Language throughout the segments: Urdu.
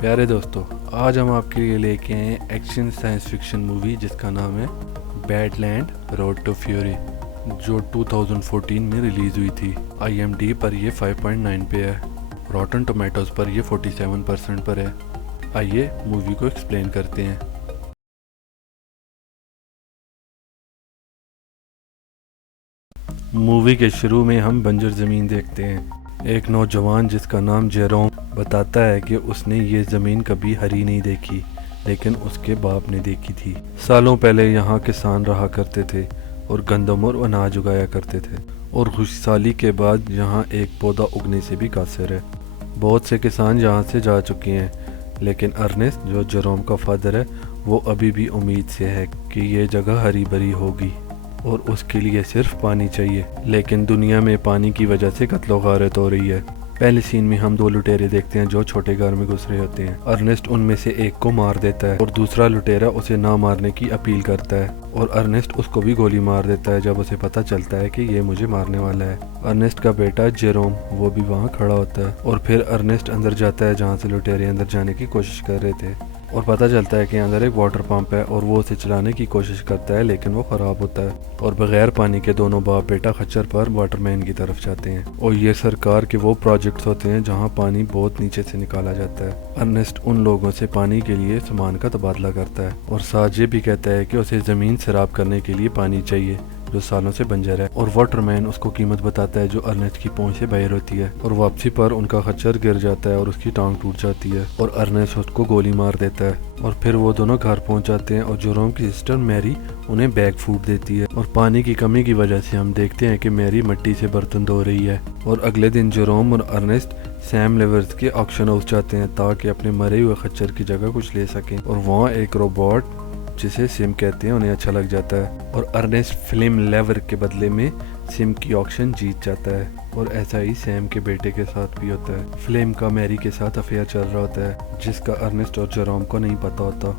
پیارے دوستو، آج ہم آپ کے لیے لے کے آئے ایکشن سائنس فکشن مووی جس کا نام ہے Bad Land Road to Fury, جو 2014 میں ریلیز ہوئی تھی۔ IMDb پر یہ 5.9 پہ ہے، روٹن ٹومیٹوز پر یہ 47% پر ہے۔ آئیے مووی کو ایکسپلین کرتے ہیں۔ مووی کے شروع میں ہم بنجر زمین دیکھتے ہیں۔ ایک نوجوان جس کا نام جیروم بتاتا ہے کہ اس نے یہ زمین کبھی ہری نہیں دیکھی، لیکن اس کے باپ نے دیکھی تھی۔ سالوں پہلے یہاں کسان رہا کرتے تھے اور گندم اور اناج اگایا کرتے تھے، اور خوشحالی کے بعد یہاں ایک پودا اگنے سے بھی قاصر ہے۔ بہت سے کسان یہاں سے جا چکے ہیں، لیکن ارنسٹ جو جیروم کا فادر ہے وہ ابھی بھی امید سے ہے کہ یہ جگہ ہری بھری ہوگی اور اس کے لیے صرف پانی چاہیے۔ لیکن دنیا میں پانی کی وجہ سے قتل و غارت ہو رہی ہے۔ پہلے سین میں ہم دو لٹیرے دیکھتے ہیں جو چھوٹے گھر میں گھس رہے ہوتے ہیں۔ ارنسٹ ان میں سے ایک کو مار دیتا ہے اور دوسرا لٹیرا اسے نہ مارنے کی اپیل کرتا ہے، اور ارنسٹ اس کو بھی گولی مار دیتا ہے جب اسے پتہ چلتا ہے کہ یہ مجھے مارنے والا ہے۔ ارنسٹ کا بیٹا جیروم وہ بھی وہاں کھڑا ہوتا ہے، اور پھر ارنسٹ اندر جاتا ہے جہاں سے لٹیرے اندر جانے کی کوشش کر رہے تھے، اور پتہ چلتا ہے کہ اندر ایک واٹر پمپ ہے اور وہ اسے چلانے کی کوشش کرتا ہے لیکن وہ خراب ہوتا ہے، اور بغیر پانی کے دونوں باپ بیٹا خچر پر واٹر مین کی طرف جاتے ہیں۔ اور یہ سرکار کے وہ پروجیکٹس ہوتے ہیں جہاں پانی بہت نیچے سے نکالا جاتا ہے۔ ارنسٹ ان لوگوں سے پانی کے لیے سامان کا تبادلہ کرتا ہے، اور ساتھ یہ بھی کہتا ہے کہ اسے زمین سیراب کرنے کے لیے پانی چاہیے جو سالوں سے بنجر ہے، اور واٹر مین اس کو قیمت بتاتا ہے جو ارنسٹ کی پہنچ سے باہر ہوتی ہے، اور واپسی پر ان کا خچر گر جاتا ہے اور اس کی ٹانگ ٹوٹ جاتی ہے، اور ارنسٹ اس کو گولی مار دیتا ہے۔ اور پھر وہ دونوں گھر پہنچ جاتے ہیں، اور جیروم کی سسٹر میری انہیں بیگ فوڈ دیتی ہے، اور پانی کی کمی کی وجہ سے ہم دیکھتے ہیں کہ میری مٹی سے برتن دھو رہی ہے۔ اور اگلے دن جیروم اور ارنسٹ سیم لیورز کے آکشن ہاؤس جاتے ہیں تاکہ اپنے مرے ہوئے خچر کی جگہ کچھ لے سکیں، اور وہاں ایک روبوٹ جسے سم کہتے ہیں انہیں اچھا لگ جاتا ہے، اور ارنسٹ فلم لیور کے بدلے میں سم کی آکشن جیت جاتا ہے۔ اور ایسا ہی سیم کے بیٹے کے ساتھ بھی ہوتا ہے۔ فلم کا میری کے ساتھ افیئر چل رہا ہوتا ہے جس کا ارنسٹ اور جیروم کو نہیں پتا ہوتا،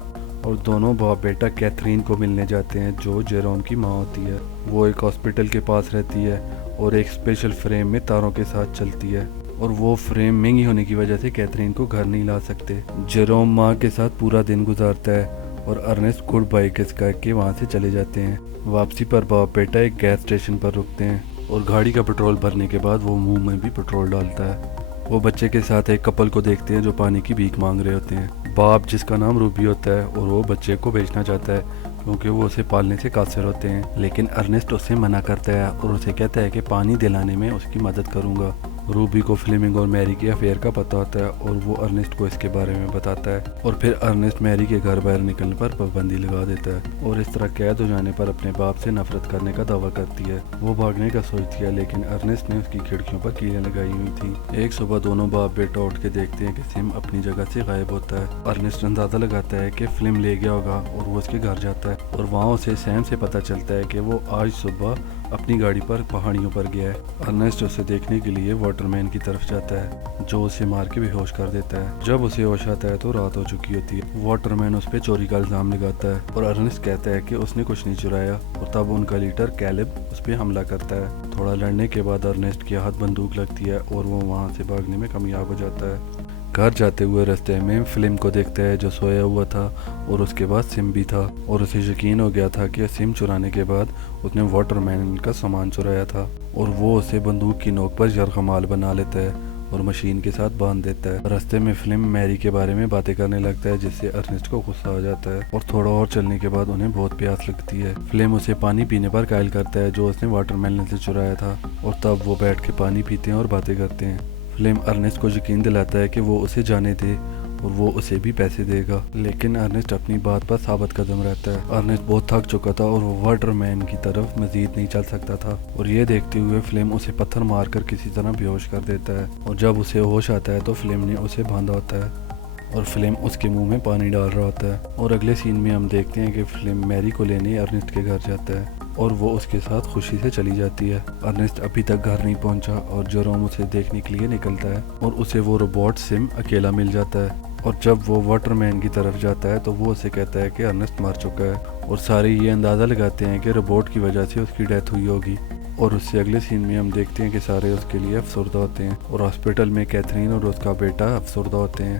اور دونوں باپ بیٹا کیتھرین کو ملنے جاتے ہیں جو جیروم کی ماں ہوتی ہے۔ وہ ایک ہاسپٹل کے پاس رہتی ہے اور ایک اسپیشل فریم میں تاروں کے ساتھ چلتی ہے، اور وہ فریم مہنگی ہونے کی وجہ سے کیتھرین کو گھر نہیں لا سکتے۔ جیروم ماں کے ساتھ پورا دن گزارتا ہے، اور ارنسٹ گڈ بائی کس کر کے وہاں سے چلے جاتے ہیں۔ واپسی پر باپ بیٹا ایک گیس اسٹیشن پر رکتے ہیں، اور گاڑی کا پٹرول بھرنے کے بعد وہ منہ میں بھی پٹرول ڈالتا ہے۔ وہ بچے کے ساتھ ایک کپل کو دیکھتے ہیں جو پانی کی بھیک مانگ رہے ہوتے ہیں۔ باپ جس کا نام روبی ہوتا ہے، اور وہ بچے کو بیچنا چاہتا ہے کیونکہ وہ اسے پالنے سے قاصر ہوتے ہیں، لیکن ارنسٹ اسے منع کرتا ہے اور اسے کہتا ہے کہ پانی دلانے میں اس کی مدد کروں گا۔ روبی کو فلیمنگ اور میری کے افیئر کا پتہ ہوتا ہے، اور وہ ارنسٹ کو اس کے بارے میں بتاتا ہے، اور پھر ارنسٹ میری کے گھر باہر نکلنے پر پابندی لگا دیتا ہے، اور اس طرح قید ہو جانے پر اپنے باپ سے نفرت کرنے کا دعویٰ کرتی ہے۔ وہ بھاگنے کا سوچتی ہے لیکن ارنسٹ نے اس کی کھڑکیوں پر کیلیں لگائی ہوئی تھیں۔ ایک صبح دونوں باپ بیٹا اٹھ کے دیکھتے ہیں کہ سم اپنی جگہ سے غائب ہوتا ہے۔ ارنسٹ اندازہ لگاتا ہے کہ فلم لے گیا ہوگا اور وہ اس کے گھر جاتا ہے، اور وہاں اسے سیم سے پتہ چلتا ہے کہ وہ آج صبح اپنی گاڑی پر پہاڑیوں پر گیا ہے۔ ارنسٹ اسے دیکھنے کے لیے واٹر مین کی طرف جاتا ہے جو اسے مار کے بے ہوش کر دیتا ہے۔ جب اسے ہوش آتا ہے تو رات ہو چکی ہوتی ہے۔ واٹر مین اس پہ چوری کا الزام لگاتا ہے، اور ارنسٹ کہتا ہے کہ اس نے کچھ نہیں چرایا، اور تب ان کا لیڈر کیلب اس پہ حملہ کرتا ہے۔ تھوڑا لڑنے کے بعد ارنسٹ کے ہاتھ بندوق لگتی ہے اور وہ وہاں سے بھاگنے میں کامیاب ہو جاتا ہے۔ گھر جاتے ہوئے راستے میں فلم کو دیکھتا ہے جو سویا ہوا تھا، اور اس کے بعد سم بھی تھا، اور اسے یقین ہو گیا تھا کہ سم چرانے کے بعد اس نے واٹر مین کا سامان چرایا تھا، اور وہ اسے بندوق کی نوک پر یرغمال بنا لیتا ہے اور مشین کے ساتھ باندھ دیتا ہے۔ راستے میں فلم میری کے بارے میں باتیں کرنے لگتا ہے جس سے ارنسٹ کو غصہ آ جاتا ہے، اور تھوڑا اور چلنے کے بعد انہیں بہت پیاس لگتی ہے۔ فلم اسے پانی پینے پر قائل کرتا ہے جو اس نے واٹر مین سے چرایا تھا، اور تب وہ بیٹھ کے پانی پیتے ہیں اور باتیں کرتے ہیں۔ فلم ارنسٹ کو یقین دلاتا ہے کہ وہ اسے جانے دے اور وہ اسے بھی پیسے دے گا، لیکن ارنسٹ اپنی بات پر ثابت قدم رہتا ہے۔ ارنسٹ بہت تھک چکا تھا اور وہ واٹر مین کی طرف مزید نہیں چل سکتا تھا، اور یہ دیکھتے ہوئے فلم اسے پتھر مار کر کسی طرح بے ہوش کر دیتا ہے، اور جب اسے ہوش آتا ہے تو فلم نے اسے باندھا ہوتا ہے، اور فلم اس کے منہ میں پانی ڈال رہا ہوتا ہے۔ اور اگلے سین میں ہم دیکھتے ہیں کہ فلم میری کو لینے ارنسٹ کے گھر جاتا ہے، اور وہ اس کے ساتھ خوشی سے چلی جاتی ہے۔ ارنسٹ ابھی تک گھر نہیں پہنچا اور جیروم اسے دیکھنے کے لیے نکلتا ہے، اور اسے وہ روبوٹ سم اکیلا مل جاتا ہے، اور جب وہ واٹر مین کی طرف جاتا ہے تو وہ اسے کہتا ہے کہ ارنسٹ مر چکا ہے، اور سارے یہ اندازہ لگاتے ہیں کہ روبوٹ کی وجہ سے اس کی ڈیتھ ہوئی ہوگی۔ اور اس سے اگلے سین میں ہم دیکھتے ہیں کہ سارے اس کے لیے افسردہ ہوتے ہیں، اور ہاسپٹل میں کیتھرین اور اس کا بیٹا افسردہ ہوتے ہیں۔